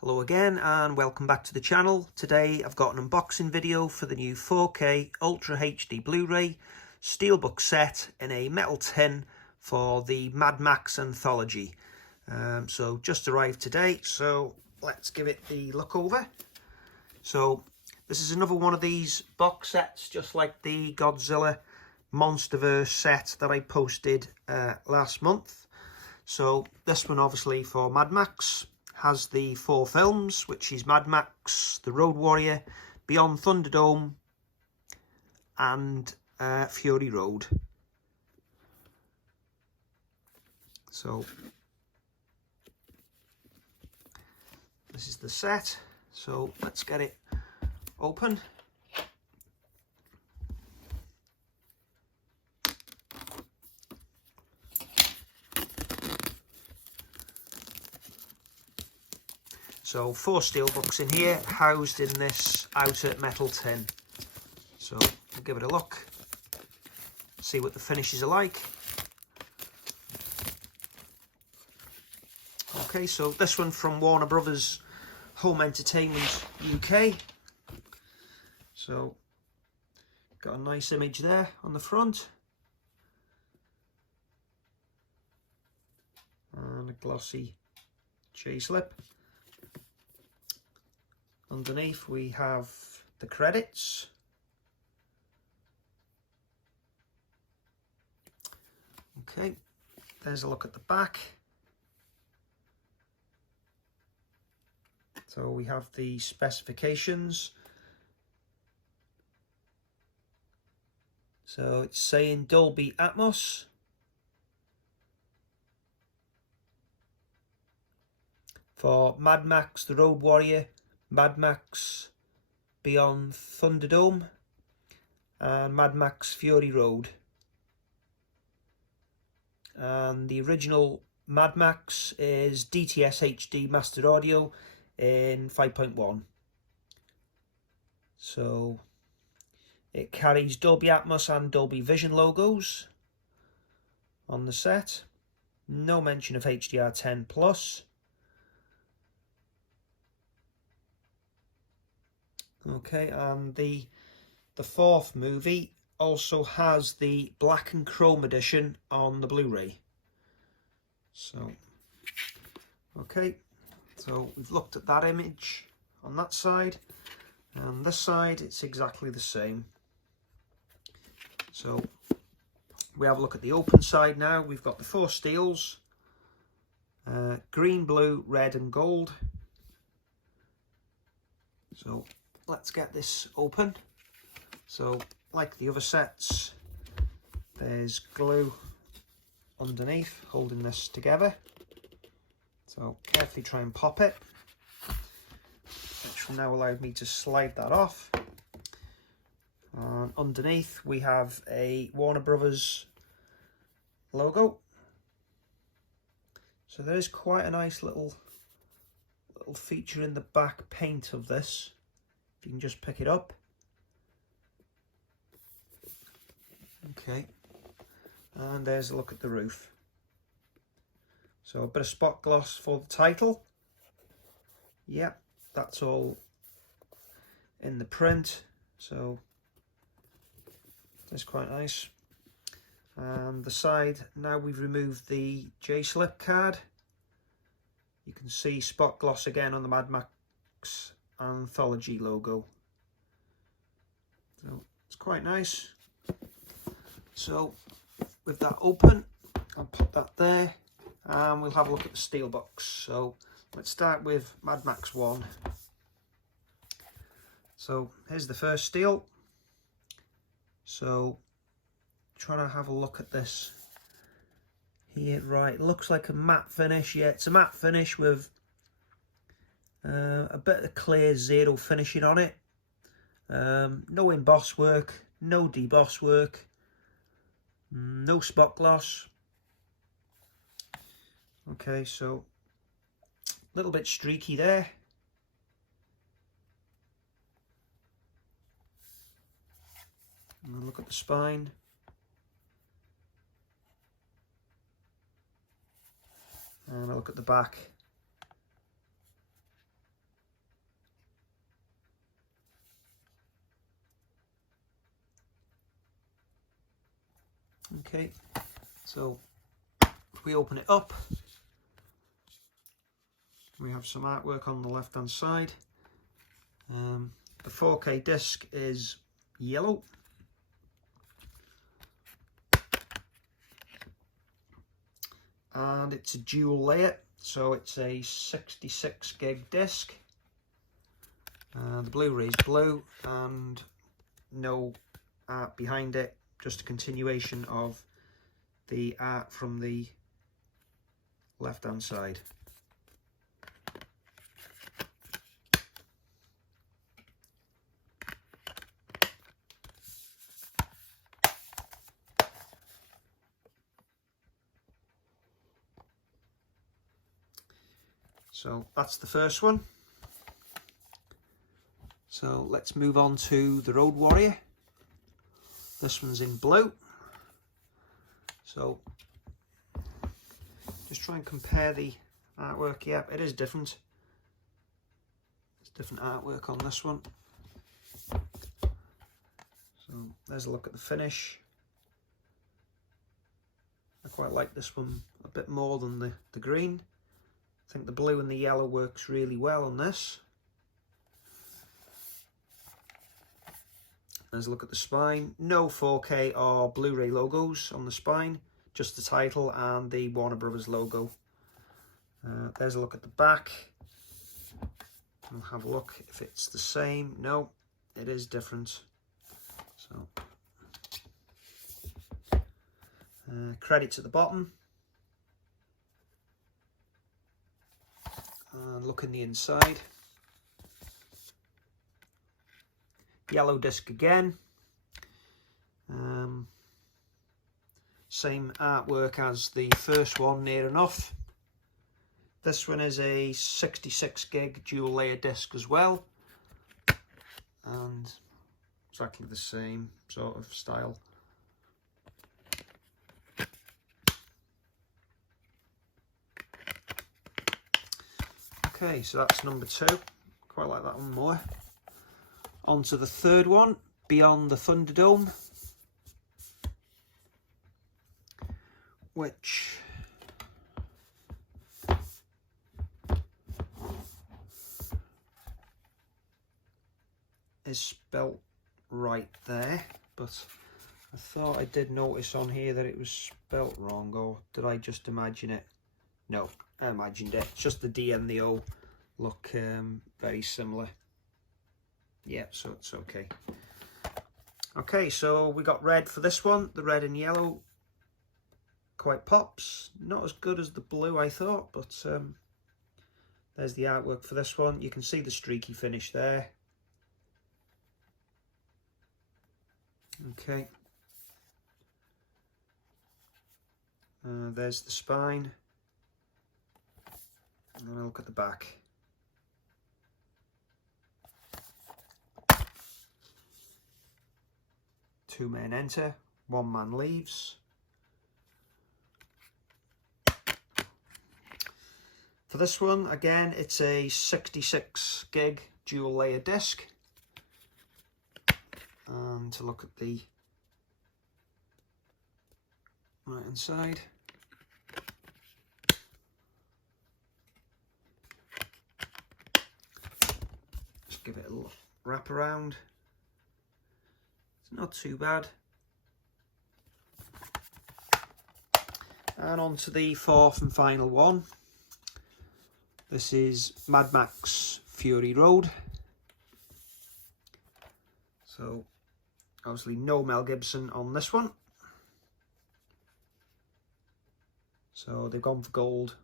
Hello again and welcome back to the channel. Today I've got an unboxing video for the new 4K Ultra HD Blu-ray steelbook set in a metal tin for the Max Anthology. So just arrived today, so let's give it the look over. So this is another one of these box sets, just like the Godzilla Monsterverse set that I posted last month. So this one obviously for Mad Max has the 4 films, which is Mad Max, The Road Warrior, Beyond Thunderdome, and Fury Road. So this is the set. So let's get it open. So 4 steelbooks in here, housed in this outer metal tin. So we'll give it a look, see what the finishes are like. Okay, so this one from Warner Brothers Home Entertainment UK. So got a nice image there on the front. And a glossy J-slip. Underneath we have the credits. Okay, there's a look at the back. So we have the specifications. So it's saying Dolby Atmos. For Mad Max, The Road Warrior, Mad Max Beyond Thunderdome, and Mad Max Fury Road. And the original Mad Max is DTS HD mastered audio in 5.1. So it carries Dolby Atmos and Dolby Vision logos on the set. No mention of HDR10 Plus. Okay, and the 4th movie also has the black and chrome edition on the Blu-ray. So, okay, so we've looked at that image on that side, and this side it's exactly the same. So we have a look at the open side now. We've got the 4 steels, green, blue, red and gold. So let's get this open. So like the other sets, there's glue underneath holding this together. So carefully try and pop it, which will now allow me to slide that off. And underneath we have a Warner Brothers logo. So there is quite a nice little feature in the back paint of this. If you can just pick it up. Okay, and there's a look at the roof. So a bit of spot gloss for the title. Yeah, that's all in the print, so that's quite nice. And the side, now we've removed the J-slip card. You can see spot gloss again on the Mad Max Anthology logo. So it's quite nice. So with that open, I'll put that there and we'll have a look at the steelbooks. So let's start with Mad Max 1. So here's the first steel. So trying to have a look at this here. Right, it looks like a matte finish. Yeah, it's a matte finish with a bit of clear zero finishing on it. No emboss work, no deboss work, no spot gloss. Okay, so a little bit streaky there. And look at the spine. And I look at the back. Okay, so if we open it up, we have some artwork on the left hand side. The 4K disc is yellow. And it's a dual layer, so it's a 66 gig disc. The Blu-ray is blue and no art behind it, just a continuation of the art from the left hand side. So that's the first one. So let's move on to the Road Warrior. This one's in blue. So just try and compare the artwork. Yeah, it is different. There's different artwork on this one. So there's a look at the finish. I quite like this one a bit more than the green. I think the blue and the yellow works really well on this. There's a look at the spine. No 4K or Blu-ray logos on the spine, just the title and the Warner Brothers logo. There's a look at the back. We'll have a look if it's the same. No, it is different. So, credits at the bottom. And look in the inside. Yellow disc again. Same artwork as the first one, near enough. This one is a 66 gig dual layer disc as well. And exactly the same sort of style. Okay, so that's number 2. Quite like that one more. On to the third one, Beyond the Thunderdome, which is spelt right there, but I thought I did notice on here that it was spelt wrong, or did I just imagine it? No, I imagined it. It's just the D and the O look very similar. Yeah, so it's okay. Okay, so we got red for this one. The red and yellow quite pops. Not as good as the blue, I thought, but there's the artwork for this one. You can see the streaky finish there. Okay. There's the spine. And then I'll look at the back. Two men enter, one man leaves. For this one, again, it's a 66 gig dual layer disc. And to look at the right hand side. Just give it a little wrap around. It's not too bad. And on to the fourth and final one. This is Mad Max Fury Road. So obviously no Mel Gibson on this one. So they've gone for gold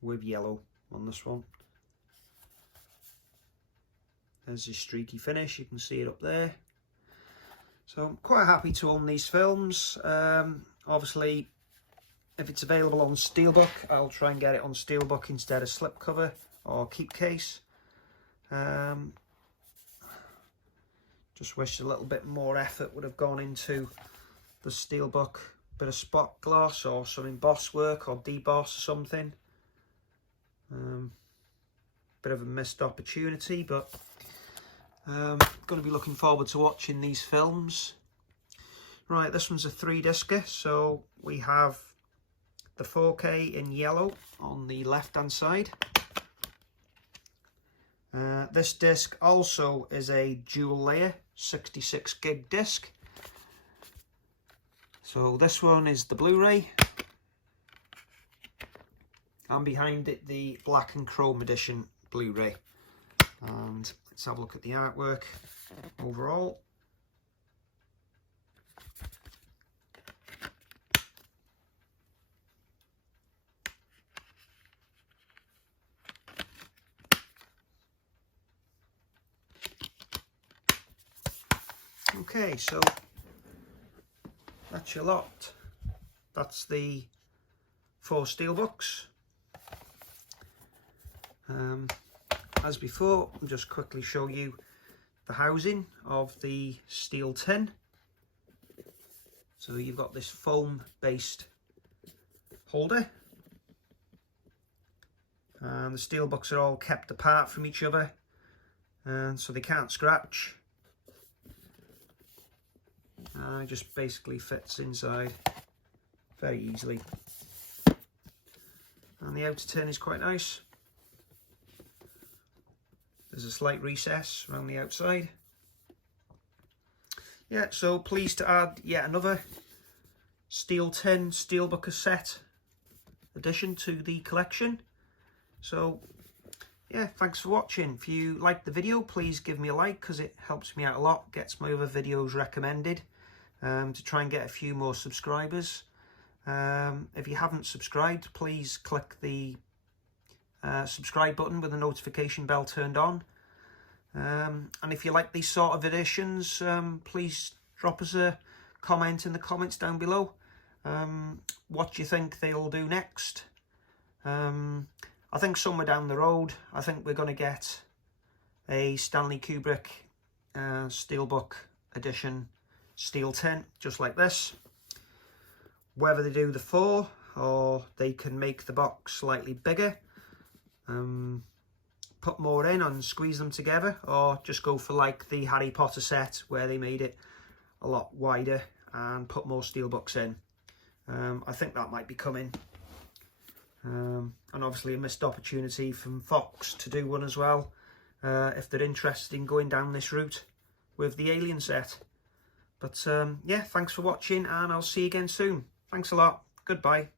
with yellow on this one. There's your streaky finish, you can see it up there. So I'm quite happy to own these films. Obviously, if it's available on steelbook, I'll try and get it on steelbook instead of slipcover or keep case. Just wish a little bit more effort would have gone into the steelbook, bit of spot gloss or some emboss work or deboss or something. Bit of a missed opportunity, but going to be looking forward to watching these films. Right, this one's a 3-discer, so we have the 4K in yellow on the left hand side. This disc also is a dual layer 66 gig disc. So this one is the Blu-ray, and behind it the black and chrome edition Blu-ray. And let's have a look at the artwork overall. Okay, so that's your lot. That's the 4 steelbooks. As before, I'll just quickly show you the housing of the steel tin. So you've got this foam based holder, and the steelbooks are all kept apart from each other, and so they can't scratch. It just basically fits inside very easily, and the outer tin is quite nice. There's a slight recess around the outside. Yeah, so pleased to add yet another steel tin steelbook cassette addition to the collection. So yeah, thanks for watching. If you liked the video, please give me a like, because it helps me out a lot, gets my other videos recommended, to try and get a few more subscribers. If you haven't subscribed, please click the subscribe button with the notification bell turned on. And if you like these sort of editions, please drop us a comment in the comments down below. What do you think they'll do next? I think somewhere down the road, I think we're going to get a Stanley Kubrick steelbook edition steel tin, just like this. Whether they do the 4 or they can make the box slightly bigger, put more in and squeeze them together, or just go for like the Harry Potter set where they made it a lot wider and put more steelbooks in. I think that might be coming. And obviously a missed opportunity from Fox to do one as well, if they're interested in going down this route with the Alien set. But yeah, thanks for watching, and I'll see you again soon. Thanks a lot. Goodbye.